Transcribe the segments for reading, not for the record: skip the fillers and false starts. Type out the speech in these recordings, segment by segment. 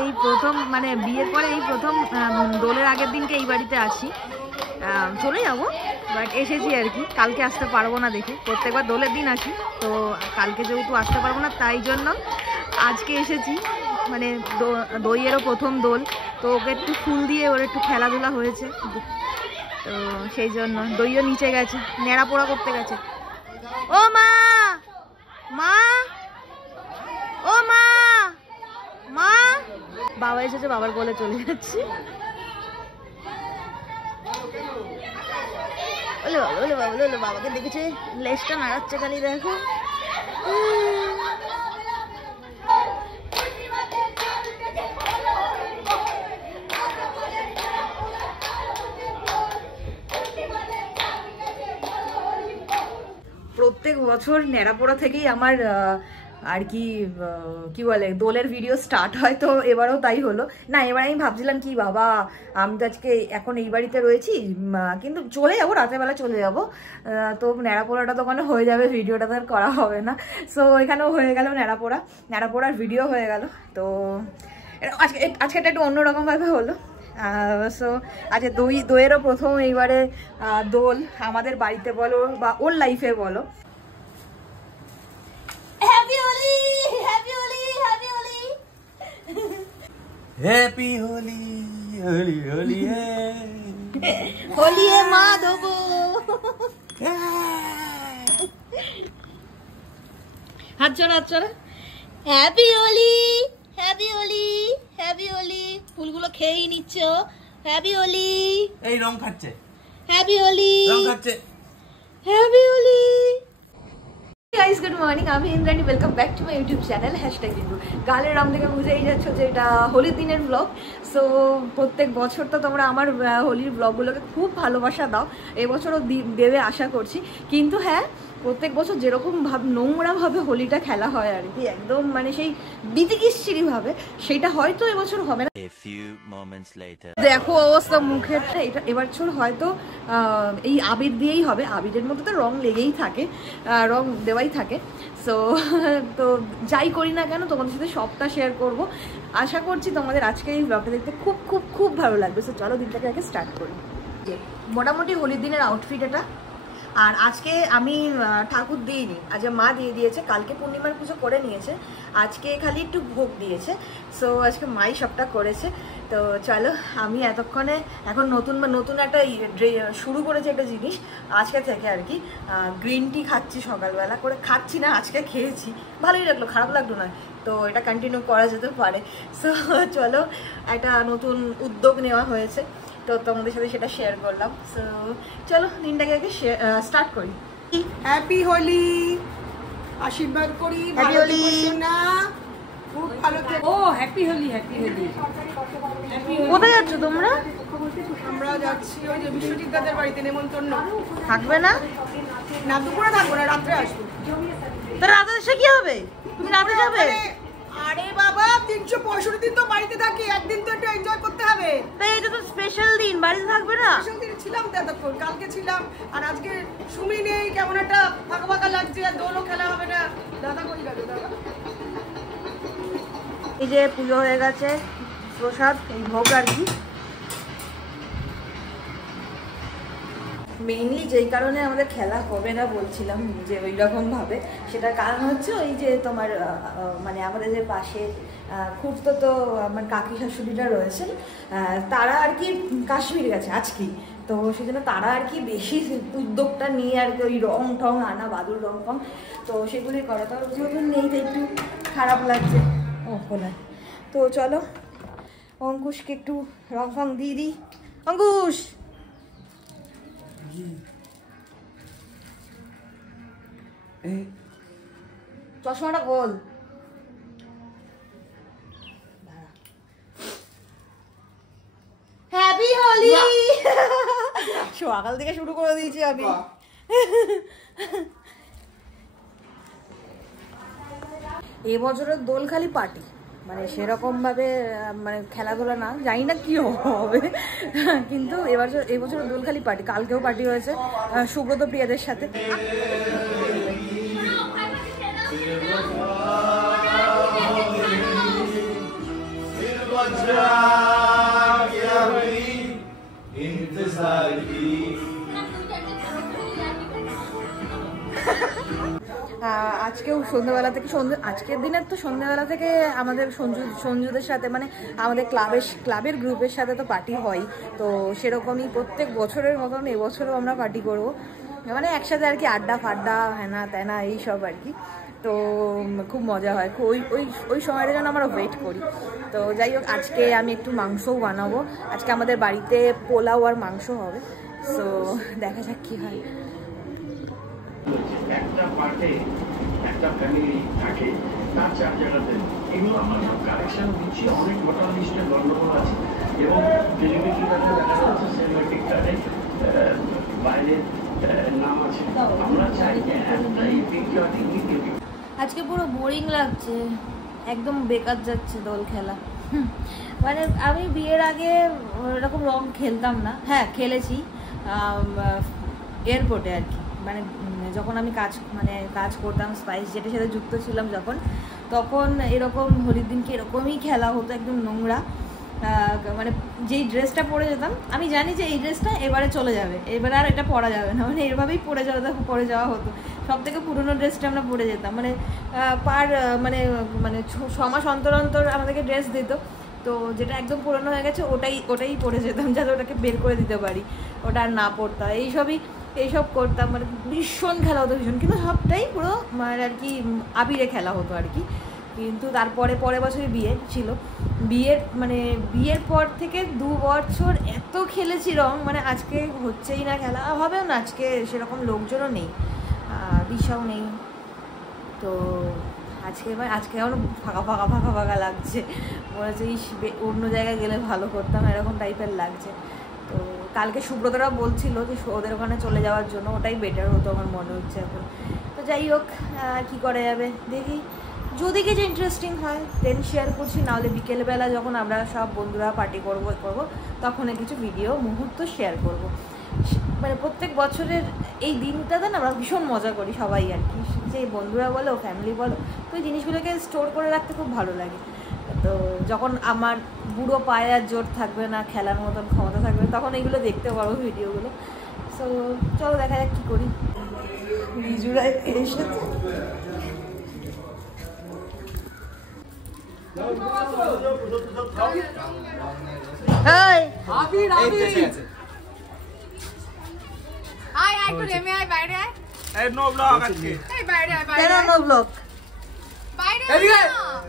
এই প্রথম মানে বিয়ের পরে এই প্রথম দোলের আগের দিনকে এই বাড়িতে আসি। চলে যাবো, বাট এসেছি আর কি। কালকে আসতে পারবো না দেখে, প্রত্যেকবার দোলের দিন আসি, তো কালকে যেহেতু আসতে পারবো না তাই জন্য আজকে এসেছি। মানে দইয়েরও প্রথম দোল, তো ওকে একটু ফুল দিয়ে ওর একটু খেলাধুলা হয়েছে, তো সেই জন্য দইও নিচে গেছে, নেড়া পোড়া করতে গেছে। ও মা, মা, ও মা, মা। বাবা এসেছে, বাবার কোলে চলে যাচ্ছি। ওলে বাবা, ওলে বাবা, ওলে বাবাকে দেখেছে, লেজটা নাড়াচ্ছে খালি, দেখো। প্রত্যেক বছর নেড়াপোড়া থেকেই আমার আর কি কি বলে দোলের ভিডিও স্টার্ট হয়, তো এবারও তাই হলো। না, এবার আমি ভাবছিলাম কি বাবা, আমি তো আজকে এখন এই বাড়িতে রয়েছি, কিন্তু চলে যাবো, রাতেরবেলা চলে যাবো, তো নেড়াপোড়াটা তো ওখানে হয়ে যাবে, ভিডিওটা তো আর করা হবে না। সো এখানেও হয়ে গেল নেড়াপোড়ার ভিডিও হয়ে গেল। তো আজকে এটা একটু অন্যরকমভাবে হলো। সো আচ্ছা, দইয়েরও প্রথম এইবারে দোল আমাদের বাড়িতে বলো বা ওর লাইফে বলো। Happy Holi, happy Holi, happy Holi, happy Holi, Holi Holi, Holi এ মা দেবো। হাত চড়া, হাত চড়া। Happy Holi, happy Holi, happy Holi. ফুলগুলো খেয়েই নিচ্ছ। হ্যাপি হোলি। এই রং খাচ্ছে, হ্যাপি হোলি, রং খাচ্ছে, happy Holi. Guys, good morning, আমি Indrani, welcome back to my YouTube channel #Indu. গালের রং থেকে বুঝেই যাচ্ছ যে এটা হোলির দিনের ব্লগ। সো প্রত্যেক বছর তো তোমরা আমার হোলির ব্লগগুলোকে খুব ভালোবাসা দাও, এবছরও দেবে আশা করছি। কিন্তু হ্যাঁ, প্রত্যেক বছর যেরকম নোংরাভাবে হোলিটা খেলা হয় আর কি, একদম মানে সেই বিতিকিচ্ছিরি ভাবে, সেটা হয়তো এবছর হবে না। দেখো অবস্থা মুখের, এটা এবছর হয়তো এই আবির দিয়েই হবে। আবিরের মধ্যে তো রং লেগেই থাকে, রং দেওয়াই থাকে। সো তো যাই করি না কেন তোমাদের সাথে সবটা শেয়ার করব। আশা করছি তোমাদের আজকে এই ব্লগটা দেখতে খুব খুব খুব ভালো লাগবে। সো চলো দিনটাকে আগে স্টার্ট করি। মোটামুটি হোলির দিনের আউটফিট এটা। আর আজকে আমি ঠাকুর দিইনি, আজকে মা দিয়ে দিয়েছে, কালকে পূর্ণিমার পুজো করে নিয়েছে, আজকে খালি একটু ভোগ দিয়েছে। সো আজকে মাই সবটা করেছে। তো চলো, আমি এতক্ষণে এখন নতুন একটা শুরু করেছি একটা জিনিস আজকে থেকে আর কি। গ্রিন টি খাচ্ছি, সকালবেলা করে খাচ্ছি না, আজকে খেয়েছি, ভালোই লাগলো, খারাপ লাগলো না, তো এটা কন্টিনিউ করা যেতে পারে। সো চলো, একটা নতুন উদ্যোগ নেওয়া হয়েছে, তো তোমাদের সাথে সেটা শেয়ার করলাম। সো চলো দিনটাকে আগে স্টার্ট করি। হ্যাপি হোলি, আশীর্বাদ করি, হ্যাপি হোলি না খুব ভালো থেকো। ও হ্যাপি হোলি, হ্যাপি হোলি। কোথায় যাচ্ছ তোমরা? আমরা যাচ্ছি ওই যে বিশ্বজিৎ দাদের বাড়িতে, নেমন্তন্ন। থাকবে না? না, দুপুরে থাকবো না, রাত্রে আসবো। তো রাতে এসে কি হবে? তুমি রাতে যাবে? আরে বাবা, 365 দিন তো বাড়িতে থাকি, একদিন তো একটু এনজয় করতে হবে। তাই এটা তো স্পেশাল দিন, বাড়িতে থাকবে না? স্পেশাল দিন ছিলাম তো এতক্ষণ, কালকে ছিলাম, আর আজকে সুমি নেই, কেমন একটা ফাঁকা ফাঁকা লাগছে, আর দোলও খেলা হবে না। দাদা কই গেল দাদা? এই যে পুজো হয়ে গেছে, প্রসাদ এই ভোগ আর কি। মেইনলি যেই কারণে আমাদের খেলা হবে না বলছিলাম যে ওই রকম ভাবে, সেটার কারণ হচ্ছে ওই যে তোমার মানে আমাদের যে পাশে খুঁড়তো আমার কাকি শাশুড়িরা রয়েছেন, তারা আর কি কাশ্মীর গেছে আজকেই, তো সেই জন্য তারা আর কি বেশি উদ্যোগটা নিয়ে আর কি ওই রং টং আনা, বাদুর রং টং, তো সেগুলি করা, তো যেহেতু নেই তো একটু খারাপ লাগছে। ওখানে তো চলো অঙ্কুশকে একটু রং ফং দিয়ে দিই। অঙ্কুশ, চশমাটা গোল। হ্যাপি হোলি। সকাল থেকে শুরু করে দিয়েছি আমি। এবছরের দোল খালি পার্টি, মানে সেরকম ভাবে মানে খেলাধুলা না, জানি না কি হবে, কিন্তু এবছর দোল খালি পার্টি। কালকেও পার্টি হয়েছে সুব্রত প্রিয়াদের সাথে। আজকেও সন্ধ্যাবেলা থেকে আজকের দিনের তো সন্ধ্যাবেলা থেকে আমাদের সঞ্জুদের সাথে মানে আমাদের ক্লাবের গ্রুপের সাথে তো পার্টি হয়, তো সেরকমই প্রত্যেক বছরের মতন এবছরও আমরা পার্টি করবো, মানে একসাথে আর কি আড্ডা ফাড্ডা হ্যানা ত্যানা এইসব আর কি। তো খুব মজা হয়, ওই সময়টার জন্য আমরা ওয়েট করি। তো যাই হোক, আজকে আমি একটু মাংসও বানাবো, আজকে আমাদের বাড়িতে পোলাও আর মাংস হবে। সো দেখা যাক কী হয়। একটা পার্টে একটা ফ্যামিলি থাকে, তার চার জায়গাতে এগুলো আমরা সব কালেকশন দিচ্ছি, অনেক ভোটার লিস্টে গন্ডগোল আছে এবং কিছু কিছু দেখা যাচ্ছে সেমেটিক কার্ডে বাইরের নাম আছে। আমরা চাই একটা এই পিকচারটি নিতে। আজকে পুরো বোরিং লাগছে, একদম বেকার যাচ্ছে দোল খেলা। মানে আমি বিয়ের আগে এরকম রং খেলতাম না, হ্যাঁ খেলেছি এয়ারপোর্টে আর কি, মানে যখন আমি কাজ করতাম স্পাইস জেটের সাথে যুক্ত ছিলাম যখন, তখন এরকম হোলির দিনকে এরকমই খেলা হতো, একদম নোংরা। মানে যেই ড্রেসটা পরে যেতাম, আমি জানি যে এই ড্রেসটা এবারে চলে যাবে, এবারে আর এটা পরা যাবে না, মানে এভাবেই পরে যাওয়া হতো। সব থেকে পুরোনো ড্রেসটা আমরা পরে যেতাম, মানে মানে 6 মাস অন্তর অন্তর আমাদেরকে ড্রেস দিত, তো যেটা একদম পুরোনো হয়ে গেছে ওটাই পরে যেতাম, যাতে ওটাকে বের করে দিতে পারি, ওটা আর না পরতাম। এইসব করতাম, মানে ভীষণ খেলা হতো ভীষণ, কিন্তু সবটাই পুরো মানে আর কি আবিরে খেলা হতো আর কি। কিন্তু তারপরে পরের বছরই বিয়ে ছিল, বিয়ের পর থেকে 2 বছর এত খেলেছি রং, মানে আজকে হচ্ছেই না খেলা, হবেও না, আজকে সেরকম লোকজনও নেই, দিশাও নেই। তো আজকে আমার ফাঁকা লাগছে, মনে হচ্ছে অন্য জায়গায় গেলে ভালো করতাম, এরকম টাইপের লাগছে। তো কালকে সুব্রতরা বলছিল যে ওদের ওখানে চলে যাওয়ার জন্য, ওটাই বেটার হতো আমার মনে হচ্ছে এখন। তো যাই হোক, কী করা যাবে, দেখি যদি কিছু ইন্টারেস্টিং হয় দেন শেয়ার করছি, নাহলে বিকেলবেলা যখন আমরা সব বন্ধুরা পার্টি করবো তখন কিছু ভিডিও মুহূর্ত শেয়ার করব। মানে প্রত্যেক বছরের এই দিনটাতে না আমরা ভীষণ মজা করি সবাই আর কি, যে বন্ধুরা বলো ফ্যামিলি বলো, তো এই জিনিসগুলোকে স্টোর করে রাখতে খুব ভালো লাগে। তো যখন আমার বুড়ো পায়ে আর জোর থাকবে না, খেলার মতন ক্ষমতা থাকবে, তখন এইগুলো দেখতে পারবো ভিডিওগুলো। সো চলো দেখা যাক কী করি। রিজুরাই এসেছে,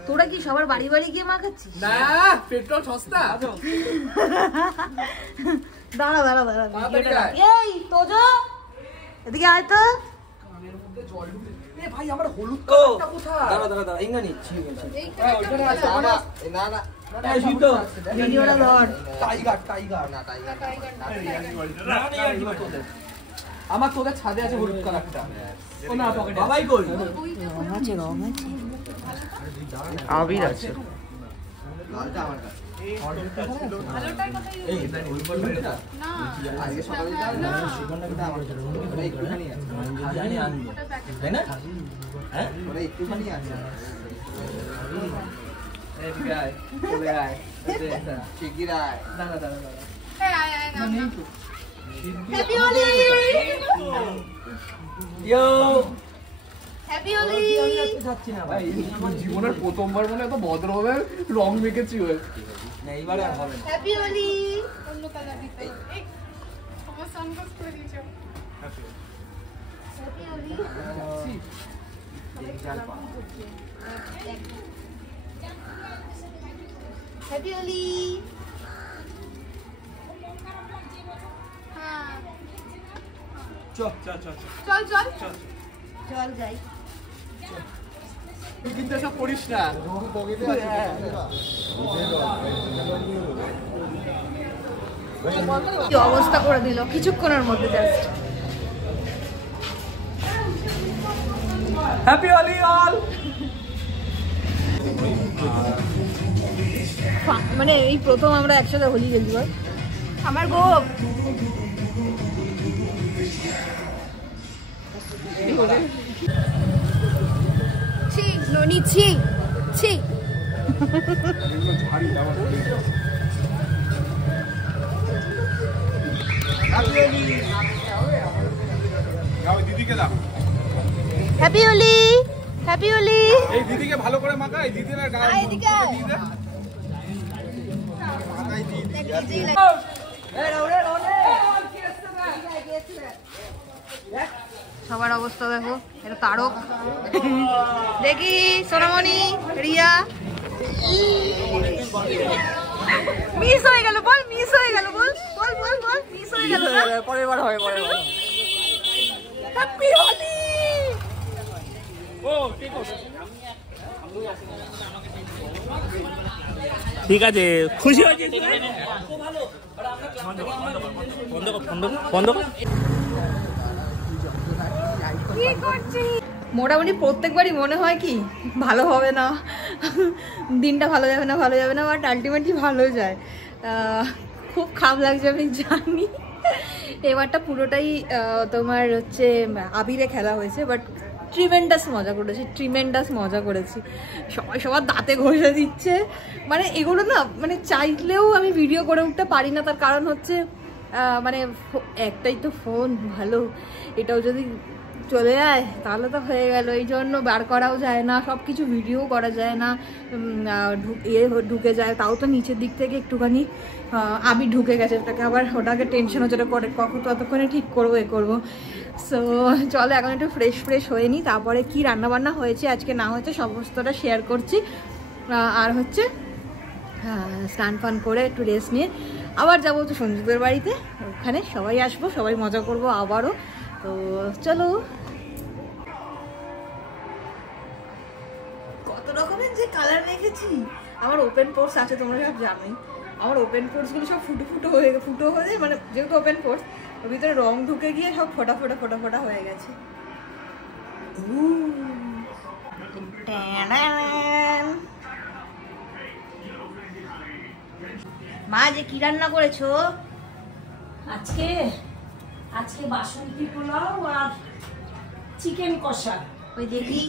তোরা কি সবার বাড়ি বাড়ি গিয়ে মা খাচ্ছিস? না, পেট্রোল সস্তা। দাঁড়া এই তোজো এদিকে আয় তো। ভাই আমার হলুদ কালারটা কোথায়? দাঁড়া ইঙ্গা নিচ্ছি। না ভিডিওটা ধর। টাইগার আমার তোদের ছাদে আছে হলুদ কালারটা। ও না পকেটে বাবাই কই? রং আছে আবির আছে। লালটা আমার কাছে। ভালোটার কথা এই ওই বলটা না আজকে সকালে না সুগন্ধটা আমার কাছে ওটা একটুখানি আছে জানি আনবো তাই না হ্যাঁ ওটা একটুখানি আছে এই গায় ওরে আয় এটা শিগগিরাই দাঁড়া এই আয় না হ্যাপি হোলি ইয়ো হ্যাপি হোলি। যাচ্ছি না ভাই জীবনের প্রথমবার মনে এত ভদ্রভাবে রং মেখেছি ওই না এইবারে আর হবে না হ্যাপি হোলি। অন্য কালার দিতে এই আমার সানগ্লাস করে দিয়েছো। হ্যাপি হোলি। হ্যাপি হোলি। হ্যাঁ চল যাই। কিন্তু এসব করিস না। কি অবস্থা করে দিল কিছুক্ষণের মধ্যে জাস্ট। Happy Holi all. মানে এই প্রথম আমরা একসাথে হোলি খেলছি বল। আমার গোপ ছি ননি ছি ছি দিদিকে দাও হ্যাপি হোলি, হ্যাপি হোলি। এই দিদিকে ভালো করে মাখা, এই দিদির গায়ে এদিকে দিয়ে দে। সবার অবস্থা দেখো, এটা তারক, দেখি সোনামণি, রিয়া। মিস হয়ে গেল, বল মিস হয়ে গেল, বল বল বল বল মিস হয়ে গেল। পরের বার হবে, পরের বার। হ্যাপি হোলি। ঠিক আছে, খুশি হয়েছে। মোটামুটি প্রত্যেকবারই মনে হয় কি ভালো হবে না, দিনটা ভালো যাবে না, ভালো যাবে না, বাট আলটিমেটলি ভালো যায়। খুব খারাপ লাগছে আমি জানি। এবারটা পুরোটাই তোমার হচ্ছে আবিরে খেলা হয়েছে, বাট ট্রিমেন্ডাস মজা করেছি, ট্রিমেন্ডাস মজা করেছি। সবাই সবার দাঁতে ঘষে দিচ্ছে, মানে এগুলো না মানে চাইলেও আমি ভিডিও করে উঠতে পারি না। তার কারণ হচ্ছে মানে একটাই তো ফোন, ভালো এটাও যদি চলে যায় তাহলে তো হয়ে গেল। এই জন্য বার করাও যায় না, সব কিছু ভিডিও করা যায় না, ঢুকে যায়। তাও তো নিচের দিক থেকে একটুখানি আমি ঢুকে গেছে, ওটাকে টেনশন হচ্ছে, ওটা করে কখন ততক্ষণে ঠিক করবো, এ করবো। সো চলো এখন একটু ফ্রেশ হয়ে নিই, তারপরে কি রান্নাবান্না হয়েছে আজকে না হয়েছে সমস্তটা শেয়ার করছি। আর হচ্ছে স্নান ফান করে একটু রেস্ট নিয়ে আবার যাবো তো সঞ্জুদের বাড়িতে, ওখানে সবাই আসবো, সবাই মজা করবো আবারও। তো চলো, কত রকমের যে কালার রেখেছি। আমার ওপেন পোর্স আছে, তোমরা সব জানোই। আমার ওপেন পোর্সগুলো সব ফুটো হয়ে মানে যেহেতু ওপেন পোর্স, ওর ভিতরে রং ঢুকে গিয়ে সব ফোটা ফোটা হয়ে গেছে। মা যে কি রান্না করেছো আজকে বাসন্তী পোলাও আর চিকেন কষা। ওই দেখি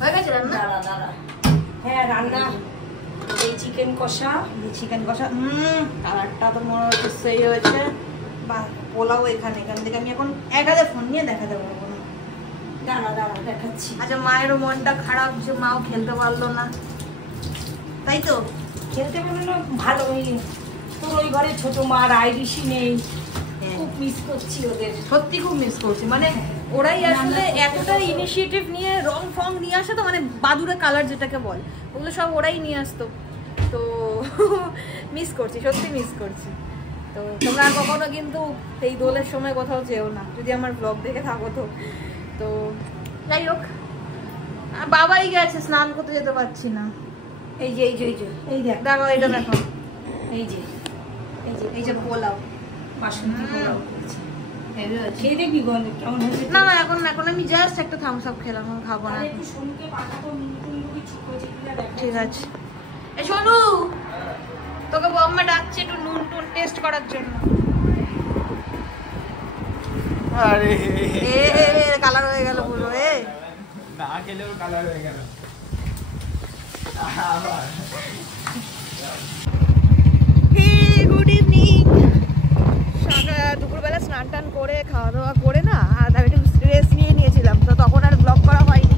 হয়ে গেছে রান্না। দাঁড়া, হ্যাঁ রান্না এই চিকেন কষা। কালারটা তো মনে হচ্ছে সেই হয়েছে। বা পোলাও এখান থেকে আমি এখন এক হাতে ফোন নিয়ে দেখাতে পারবো না। দাঁড়া দেখাচ্ছি। আচ্ছা, মায়েরও মনটা খারাপ যে মাও খেলতে পারলো না, তাই তো? খেলতে পারলো না, ভালো। তোর ওই ঘরে ছোট মা আইরিশি নেই, খুব মিস করছি ওদের, সত্যি খুব মিস করছি। মানে ওরাই আসলে এতটা ইনিশিয়েটিভ নিয়ে রং ফং নিয়ে আসে, তো মানে বাদুরে কালার যেটাকে বল, ওগুলো সব ওরাই নিয়ে আসতো। তো মিস করছি, সত্যি মিস করছি। তো তোমরা কখনো কিন্তু এই দোলের সময় কোথাও যেও না, যদি আমার ব্লগ দেখে থাকো তো। তো যাই হোক, বাবাই গেছে, স্নান করতে যেতে পারছি না। এই যে এই দেখ, দেখো এটা দেখো, এই যে পোলাও বাসন্তী পোলাও করেছি। খেয়ে দেখবি গন্ধ কেমন হয়েছে? না এখন আমি জাস্ট একটা থামস আপ খেলাম, খাবো না। একটু সোনুকে পাঠাবো, ঠিক আছে। এ সোনু, তোকে বম্মা ডাকছে একটু নুন টুন টেস্ট করার জন্য। আরে কালার হয়ে গেল পুরো, না খেলেও কালার হয়ে গেল। Good evening. দুপুরবেলা স্নান টান করে খাওয়া দাওয়া করে না, আর আমি একটু রেস্ট নিয়েছিলাম, তো তখন আর ব্লগ করা হয়নি।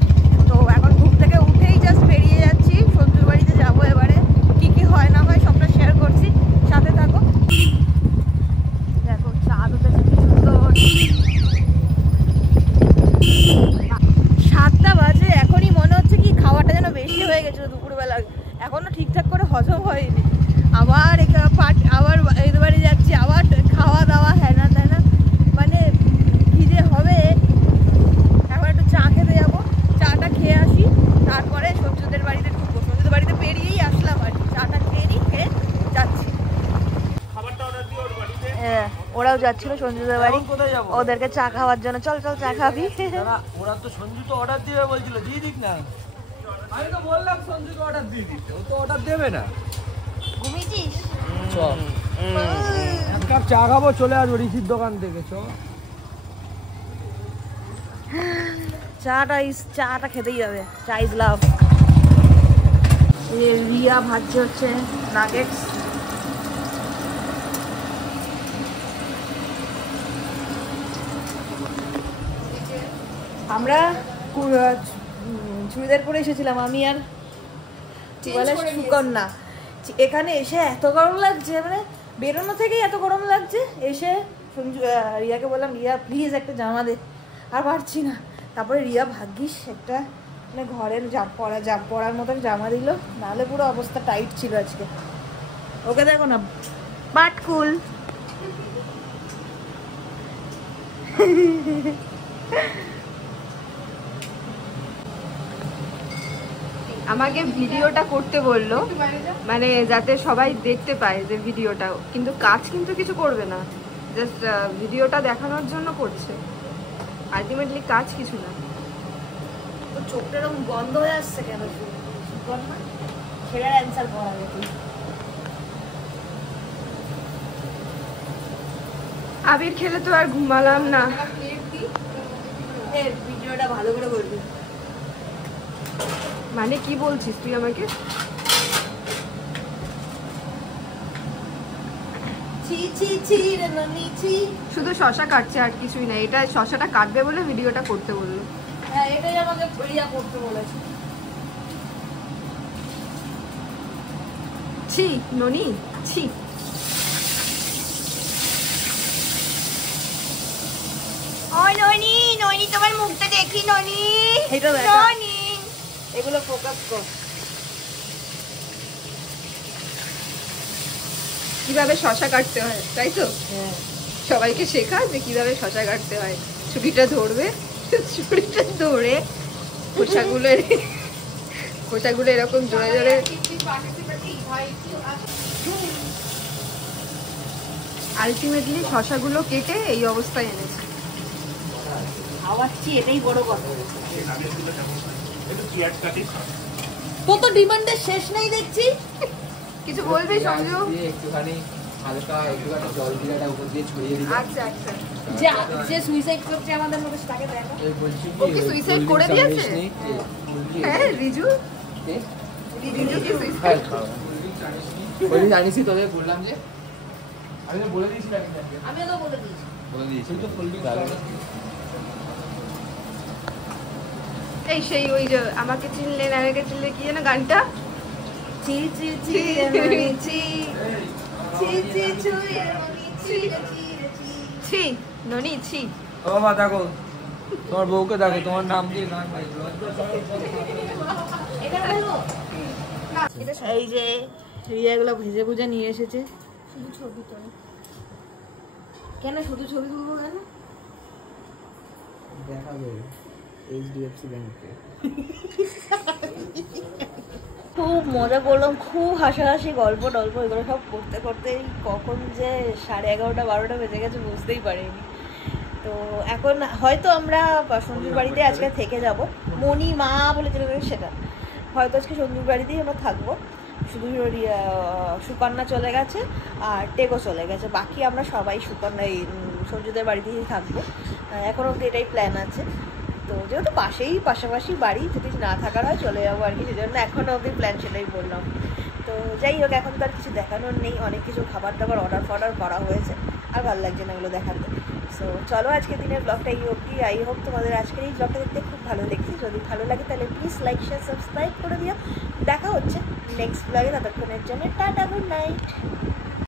তো এখন ঘুম থেকে উঠেই জাস্ট বেরিয়ে যাচ্ছি, সঞ্জুর বাড়িতে যাবো। এবারে কি হয় না হয় সবটা শেয়ার করছি, সাথে থাকো। দেখো চাঁদ উঠেছে কি সুন্দর। 7টা বাজে, এখনই মনে হচ্ছে কি খাওয়াটা যেন বেশি হয়ে গেছিল দুপুরবেলা, এখনো ঠিকঠাক করে হজম হয়নি। আবার এদের বাড়ি যাচ্ছি, আবার খাওয়া দাওয়া হ্যাঁ না তাই না, মানে কি যে হবে। এখন একটু চা খেতে যাবো, চাটা খেয়ে আসি, তারপরে সঞ্জুদের বাড়িতে ঢুকবো। সঞ্জুদের বাড়িতে পেরিয়েই আসলাম আর কি, চাটা খেয়ে যাচ্ছি। হ্যাঁ, ওরাও যাচ্ছিল সঞ্জুদের বাড়ি, কোথায় যাবো? ওদেরকে চা খাওয়ার জন্য। চল চা খাবি। ওরা তো সঞ্জু তো অর্ডার দিবে বলছিল, দিয়ে দিক না। আমি তো বললাম সঞ্জুকে অর্ডার দিয়ে দিতে, ও তো অর্ডার দেবে না। ঘুমিয়েছিস? এক কাপ চা খাবো, চলে আসবো ঋষির দোকান থেকে। চাটা খেতেই হবে, চা ইজ লাভ। রিয়া ভাজছে হচ্ছে নাগেটস। আমরা চুড়িদার পরে এসেছিলাম আমি আর সুকন্যা। এখানে এসে এত গরম লাগছে, মানে বেরোনো থেকেই এত গরম লাগছে। এসে রিয়াকে বললাম, রিয়া প্লিজ একটা জামা দে, আর পারছি না। তারপরে রিয়া ভাগ্যিস একটা মানে ঘরের পরার মতন জামা দিল, নাহলে পুরো অবস্থা টাইট ছিল আজকে। ওকে দেখো না, বাটকুল। আমাকে ভিডিওটা করতে বললো, মানে যাতে সবাই দেখতে পায় যে ভিডিওটাও, কিন্তু কাজ কিন্তু কিছু করবে না, জাস্ট ভিডিওটা দেখানোর জন্য করছে, আলটিমেটলি কাজ কিছু না। তো চোখটা এরকম বন্ধ হয়ে আসছে কেন? ছেলের অ্যান্সার পড়াবে তুই। আবির খেলে তো আর ঘুমালাম না। ভিডিওটা ভালো করে বলবি। মানে কি বলছিস তুই আমাকে? শুধু শশা কাটছে আর কিছুই না। এটা শশাটা কাটবে বলে ভিডিওটা করতে বললো। হ্যাঁ, এটাই আমাকে প্রিয়া করতে বলেছে। ছি ননি, ছি। ওই ননি, ননি তোমার মুখটা দেখি ননি। এটা দেখো ননি, এগুলো ফোকাস কর। কিভাবে শশা কাটতে হয়, তাই তো? হ্যাঁ, সবাইকে শেখা যে কিভাবে শশা কাটতে হয়। ছুরিটা ধরবে, ছুরিটা ধরে খোসাগুলো এরকম জোরে জোরে। আলটিমেটলি শশাগুলো কেটে এই অবস্থায় এনেছে। খাওয়াচ্ছি, এটাই বড় কথা। তো তো ডিমান্ডের শেষ নেই দেখছি। কিছু বলবি সঞ্জু? একটুখানি হালকা একটুখানি জল দিয়ে এটা উপর দিয়ে ছড়িয়ে দিবি। আচ্ছা আচ্ছা। যে সুইসাইড করছে আমাদের মধ্যে তাকে দেখো। এই বলছি কি ওকে সুইসাইড করে দিয়েছে? হ্যাঁ, রিজু। কে? রিজু কি সুইসাইড? ওই জানিসই তোদের বললাম যে আমি তো বলে দিয়েছিলাম। আমিও তো বলে দিয়েছি। তো ফুললি এই সেই ওই যে আমাকে চিনলে না আমাকে চিনলে কি যেন গানটা? চি চি চি রমণি চি চি চি চুই রমণি চি চি ননি চি। ও মা দেখো, তোমার বউকে দেখো, তোমার নাম দিয়ে গান গাইলো। এই যে রিয়াগুলো ভেজে ভুজে নিয়ে এসেছে। শুধু ছবি তোলে কেন? শুধু ছবি তুলবো কেন? দেখাবে এইচডিএফসি ব্যাংকে। খুব মজা করলাম, খুব হাসাহাসি, গল্প টল্প এগুলো সব করতে করতেই কখন যে 11:30 12টা বেজে গেছে বুঝতেই পারিনি। তো এখন হয়তো আমরা সঞ্জুর বাড়িতে আজকে থেকে যাব। মনি মা বলে যেটা সেটা, হয়তো আজকে সঞ্জুর বাড়িতেই আমরা থাকবো। শুধু সুকন্যা চলে গেছে আর টেকো চলে গেছে, বাকি আমরা সবাই সুকন্যা এই সঞ্জুদের বাড়িতেই থাকবো। এখন অব্দি এটাই প্ল্যান আছে। তো যেহেতু পাশাপাশি বাড়ি, যদি না থাকার হয় চলে যাবো আর কি, সেজন্য এখনও অবধি প্ল্যান সেটাই বললাম। তো যাই হোক, এখন তো আর কিছু দেখানোর নেই, অনেক কিছু খাবার দাবার অর্ডার করা হয়েছে, আর ভালো লাগছে না এগুলো দেখাতে। সো চলো আজকে দিনের ব্লগটা এই অবধি। আই হোপ তোমাদের আজকের এই ব্লগটা দেখতে খুব ভালো লেগেছে। যদি ভালো লাগে তাহলে প্লিজ লাইক শেয়ার সাবস্ক্রাইব করে দিও। দেখা হচ্ছে নেক্সট ব্লগে, ততক্ষণের জন্য টাটা, গুড নাইট।